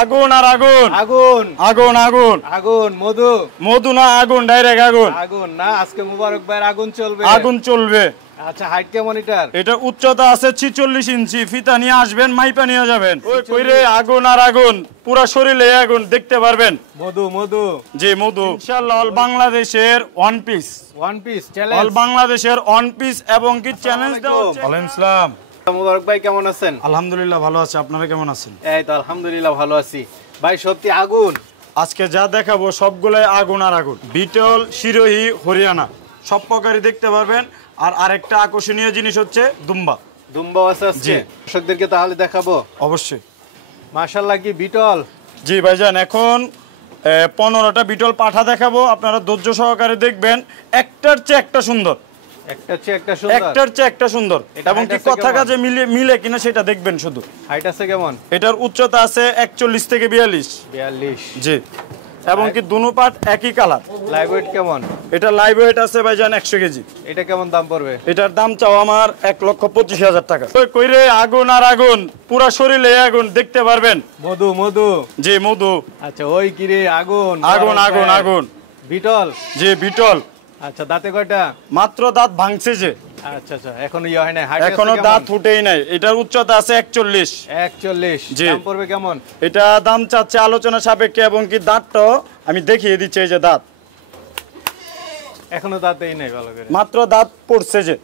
আগুন আর আগুন আগুন আগুন আগুন আগুন মধু মধু না আগুন ডাইরেক্ট আগুন আগুন না আজকে মুবারক ভাইয়ের আগুন চলবে আগুন চলবে। আচ্ছা হাইট কেমন এটার? এটা উচ্চতা আছে 46 ইঞ্চি। ফিতা নিয়ে আসবেন, মাইপা নিয়ে যাবেন। ওই কইরে আগুন আর আগুন, পুরা শরীরে আগুন দেখতে পারবেন। মধু মধু জি মধু ইনশাআল্লাহ। অল বাংলাদেশের ওয়ান পিস চ্যালেঞ্জ, অল বাংলাদেশের ওয়ান পিস এবং কি চ্যালেঞ্জ দেওয়া হচ্ছে। ওয়ালাইকুম আসসালাম। মুবারক ভাই কেমন আছেন? আলহামদুলিল্লাহ ভালো আছি, আপনারা কেমন আছেন? এই তো আলহামদুলিল্লাহ ভালো আছি ভাই। সত্যি আগুন। আজকে যা দেখাবো সবগুলাই আগুন আর আগুন। বিটল, সিরোহি, হরিয়ানা সব প্রকারই দেখতে পারবেন। আর আরেকটা আকর্ষণীয় জিনিস হচ্ছে দুম্বা আছে আজকে দর্শকদেরকে তাহলে দেখাবো অবশ্যই। মাশাআল্লাহ কি বিটল। জি ভাইজান, এখন 15টা বিটল পাঠা দেখাবো, আপনারা ধৈর্য সহকারে দেখবেন। একটার চেয়ে একটা সুন্দর, একটার চেয়ে একটা সুন্দর এবং কি কথা কাজে মিলে কিনা সেটা দেখবেন শুধু। হাইট আছে কেমন? এটার উচ্চতা আছে 41 থেকে 42। জি, এবং কি দুনো পাট একই কালার। লাইভ ওয়েট কেমন? এটা লাইভ ওয়েট আছে ভাইজান 100 কেজি। এটা কেমন দাম পড়বে? এটার দাম চাও আমার 1,25,000 টাকা। কইরে আগুন আর আগুন, পুরা শরীরে আগুন দেখতে পারবেন। মধু মধু জি মধু। আচ্ছা ওই কিরে আগুন আগুন আগুন আগুন বিটল। জি বিটল। আচ্ছা দাঁতে কয়টা? মাত্র দাঁত ভাঙছে যে। আচ্ছা আচ্ছা এখনো ইয়া হয় না, এখনো দাঁত ফুটেই নাই। এটার উচ্চতা আছে 41। দাম পড়বে কেমন? এটা দাম চাচ্ছে আলোচনা সাপেক্ষে এবং কি দাঁতটাও আমি দেখিয়ে দিচ্ছি। এই যে দাঁত এখনো দাঁতেই নাই ভালো করে, মাত্র দাঁত পড়ছে যে।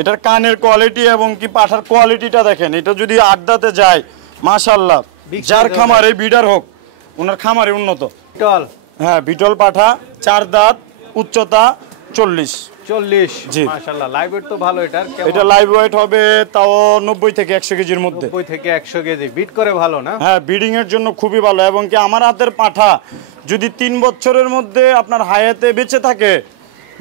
এটার কানের কোয়ালিটি এবং কি পাঠার কোয়ালিটিটা দেখেন। এটা যদি 8 দাঁতে যায় মাশাআল্লাহ, যার খামারে বিডার হোক ওনার খামারে উন্নত। বিটল, হ্যাঁ বিটল পাঠা, 4 দাঁত, উচ্চতা 40। জি মাশাআল্লাহ। লাইভ ওয়েট তো ভালো এটার। এটা লাইভ ওয়েট হবে তাও 90 থেকে 100 কেজির মধ্যে। 90 থেকে 100 কেজি। বিট করে ভালো না? হ্যাঁ ব্রিডিং এর জন্য খুবই ভালো। এবং কি আমার হাতের পাঠা যদি 3 বছরের মধ্যে আপনার হায়াতে বেঁচে থাকে,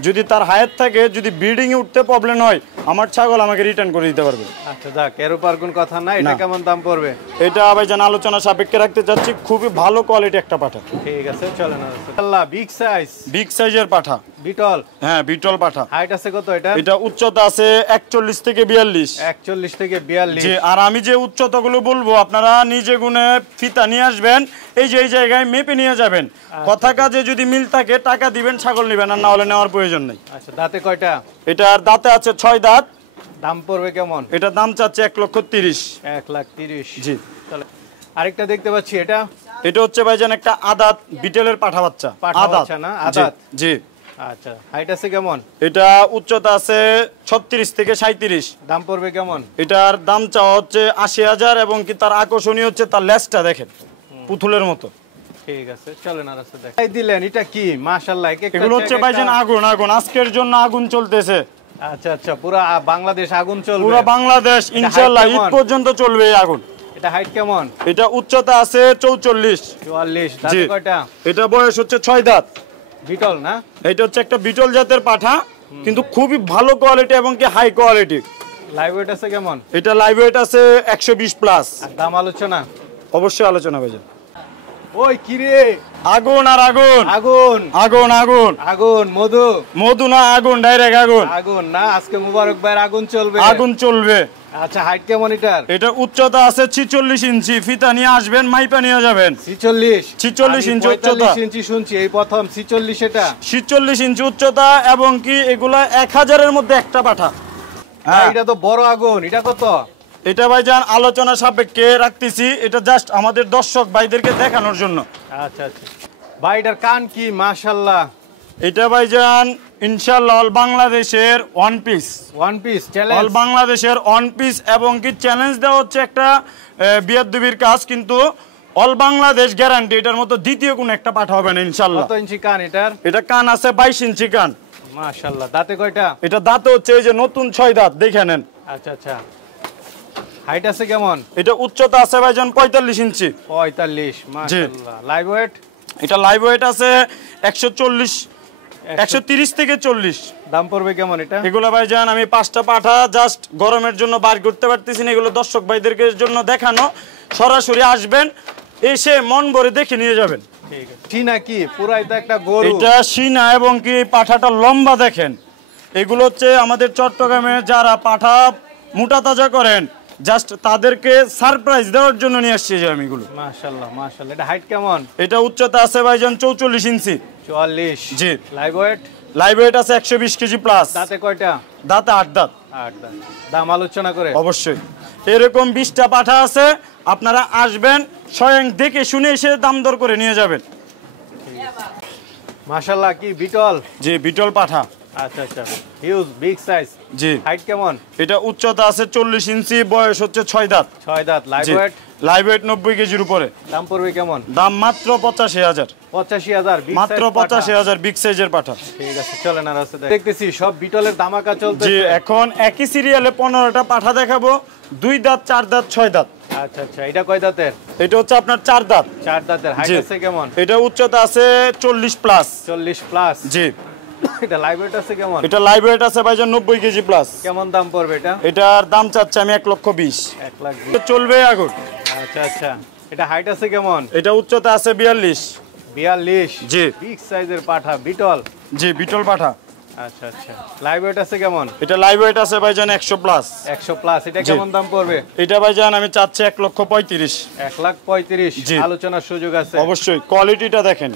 যদি তার হায়াত থাকে, যদি ব্রিডিং এ উঠতে প্রবলেম হয়, আমার ছাগল আমাকে রিটার্ন করে দিতে পারবে। আচ্ছা যাক, এর উপর কোন কথা নাই। এটা কেমন দাম পড়বে? এটা ভাইজান আলোচনা সাপেক্ষে রাখতে চাচ্ছি। খুবই ভালো কোয়ালিটি একটা পাঠা। ঠিক আছে চলেন। আল্লাহ বিগ সাইজের পাঠা বিটল। হ্যাঁ বিটল পাঠা। হাইট আছে কত এটা? এটা উচ্চতা আছে 41 থেকে 42। 41 থেকে 42। জি, আর আমি যে উচ্চতাগুলো বলবো আপনারা নিজে গুনে ফিতা নিয়ে আসবেন। এই যে এই জায়গায় মেপে নিয়ে যাবেন। কথা কাজে যদি মিল থাকে টাকা দিবেন, ছাগল নেবেন, আর না হলে নেওয়ার প্রয়োজন নেই। আচ্ছা দাঁতে কয়টা? এটার দাঁতে আছে 6 দাঁত। দাম পড়বে কেমন? এটা দাম চাচ্ছে 1,30,000। 1,30,000। জি। আরেকটা দেখতে পাচ্ছি, এটা হচ্ছে ভাইজান একটা আদাত বিটেলের পাঠা বাচ্চা। আদাত না? আদাত। জি। আচ্ছা হাইট আছে কেমন? এটা উচ্চতা আছে 36 থেকে 37। দাম পড়বে কেমন? এটার দাম চাওয়া হচ্ছে 80,000 এবং কি তার আকর্ষণীয় হচ্ছে তার লেজটা দেখেন পুতুলের মতো। ঠিক আছে চলেন আর আছে দেখ। এই দিলেন এটা কি? মাশাআল্লাহ। এগুলো হচ্ছে ভাইজান আগুন আগুন, আজকের জন্য আগুন চলতেছে। আচ্ছা আচ্ছা পুরো বাংলাদেশ আগুন চলবে। পুরো বাংলাদেশ ইনশাআল্লাহ ঈদ পর্যন্ত চলবে এই আগুন। এটা হাইট কেমন? এটা উচ্চতা আছে 44। দাঁত কয়টা? এটা বয়স হচ্ছে 6 দাঁত। বিটল না? এটা হচ্ছে একটা বিটল জাতের পাঠা, কিন্তু খুবই ভালো কোয়ালিটি এবং কি হাই কোয়ালিটি। লাইভ ওয়েট আছে কেমন? এটা লাইভ ওয়েট আছে 120 প্লাস। দাম আলোচনা? অবশ্যই আলোচনা ভাইজান। ওই কিরে আগুন আর আগুন আগুন আগুন আগুন আগুন মধু মধু না আগুন ডাইরেক্ট আগুন আগুন না আজকে মুবারক ভাইয়ের আগুন চলবে। আগুন চলবে। আচ্ছা হাইট কেমন এটার? এটার উচ্চতা আছে 46 ইঞ্চি। ফিতা নিয়ে আসবেন, মাইপা নিয়ে যাবেন। 46 ইঞ্চি উচ্চতা। 45 ইঞ্চি শুনছি, এই প্রথম 46। এটা 46 ইঞ্চি উচ্চতা এবং কি এগুলা 1000-এর মধ্যে একটা পাঠা। হ্যাঁ এটা তো বড় আগুন। এটা কত? এটা ভাইজান আলোচনা সাপেক্ষে রাখতেছি। এটা জাস্ট আমাদের দর্শক ভাইদেরকে দেখানোর জন্য। আচ্ছা আচ্ছা ভাই এটার কান কি? মাশাআল্লাহ। এটা ভাইজান ইনশাআল্লাহ অল বাংলাদেশের ওয়ান পিস চ্যালেঞ্জ। অল বাংলাদেশের ওয়ান পিস এবং কি চ্যালেঞ্জ দেওয়া হচ্ছে একটা বিয়াদবির কাজ, কিন্তু অল বাংলাদেশ গ্যারান্টি। এটার মতো দ্বিতীয় কোন একটা পাঠা হবে না ইনশাআল্লাহ। কত ইঞ্চি কান এটার? এটা কান আছে 22 ইঞ্চি কান। মাশাআল্লাহ। দাঁতে কয়টা? এটা দাঁতে হচ্ছে এই যে নতুন 6 দাঁত, দেখে নেন। আচ্ছা আচ্ছা হাইট আছে কেমন? এটা উচ্চতা আছে ভাইজান 45 ইঞ্চি। 45 মাশাআল্লাহ। Live weight? এটা লাইভ ওয়েট আছে 130 থেকে 40। দাম পড়বে কেমন এটা? এগুলো ভাইজান আমি 5টা পাঠা জাস্ট গরমের জন্য বার করতে পারতেছি না। এগুলো দর্শক ভাইদেরকে জন্য দেখানো। সরাসরি আসবেন, এসে মন ভরে দেখে নিয়ে যাবেন। ঠিক আছে। সিনা কি পুরাই তো একটা গরু। এটা সিনা এবং কি পাঠাটা লম্বা দেখেন। এগুলো হচ্ছে আমাদের চট্টগ্রামে যারা পাঠা মোটা তাজা করেন, জাস্ট তাদেরকে সারপ্রাইজ দেওয়ার জন্য নিয়ে আসছি যে আমিগুলো। মাশাআল্লাহ মাশাআল্লাহ। এটা হাইট কেমন? এটা উচ্চতা আছে ভাইজান 44 ইঞ্চি। 44। জি। Live weight? লাইভ ওয়েট আছে 120 কেজি প্লাস। দাঁতে কয়টা? দাঁতে 8 দাঁত। 8 দাঁত। দাম আলোচনা করে? অবশ্যই। এরকম 20টা পাঠা আছে, আপনারা আসবেন স্বয়ং দেখে শুনে এসে দাম দর করে নিয়ে যাবেন। মাশাআল্লাহ, কি বিটল? জি, বিটল পাঠা। আচ্ছা আচ্ছা, হিউজ বিগ সাইজ। জি। হাইট কেমন? এটা উচ্চতা আছে 40 ইঞ্চি, বয়স হচ্ছে 6 দাঁত। 6 দাঁত। Live weight? লাইভ ওয়েট 90 কেজির উপরে। দাম পড়বে কেমন? দাম মাত্র 85,000। 85,000? মাত্র 85,000 বিগ সাইজের পাঠা। ঠিক আছে, চলেন আর আছে দেখতেছি সব বিটলের ধামাকা চলতেছে। জি, এখন একই সিরিয়ালে 15টা পাঠা দেখাবো, 2 দাঁত, 4 দাঁত, 6 দাঁত। আচ্ছা আচ্ছা, এটা কয় দাঁতের? এটা হচ্ছে আপনার 4 দাঁত। 4 দাঁতের। হাইট জি। আছে কেমন? এটা উচ্চতা আছে 40 প্লাস। 40 প্লাস। জি। এটা লাইভ ওয়েট আছে কেমন? এটা লাইভ ওয়েট আছে ভাইজান 90 কেজি প্লাস। কেমন দাম পড়বে এটা? এটার দাম চাচ্ছি আমি 1,20,000। 1,20,000 চলবে আগুন। আচ্ছা আচ্ছা, এটা হাইট আছে কেমন? এটা উচ্চতা আছে 42। 42? জি। বিগ সাইজের পাঠা, বিটল। জি, বিটল পাঠা। আচ্ছা আচ্ছা, লাইভ ওয়েট আছে কেমন? এটা লাইভ ওয়েট আছে ভাইজান 100 প্লাস। 100 প্লাস। এটা কেমন দাম পড়বে? এটা ভাইজান আমি চাচ্ছি 1,35,000। 1,35,000। জি। আলোচনার সুযোগ আছে? অবশ্যই। কোয়ালিটিটা দেখেন।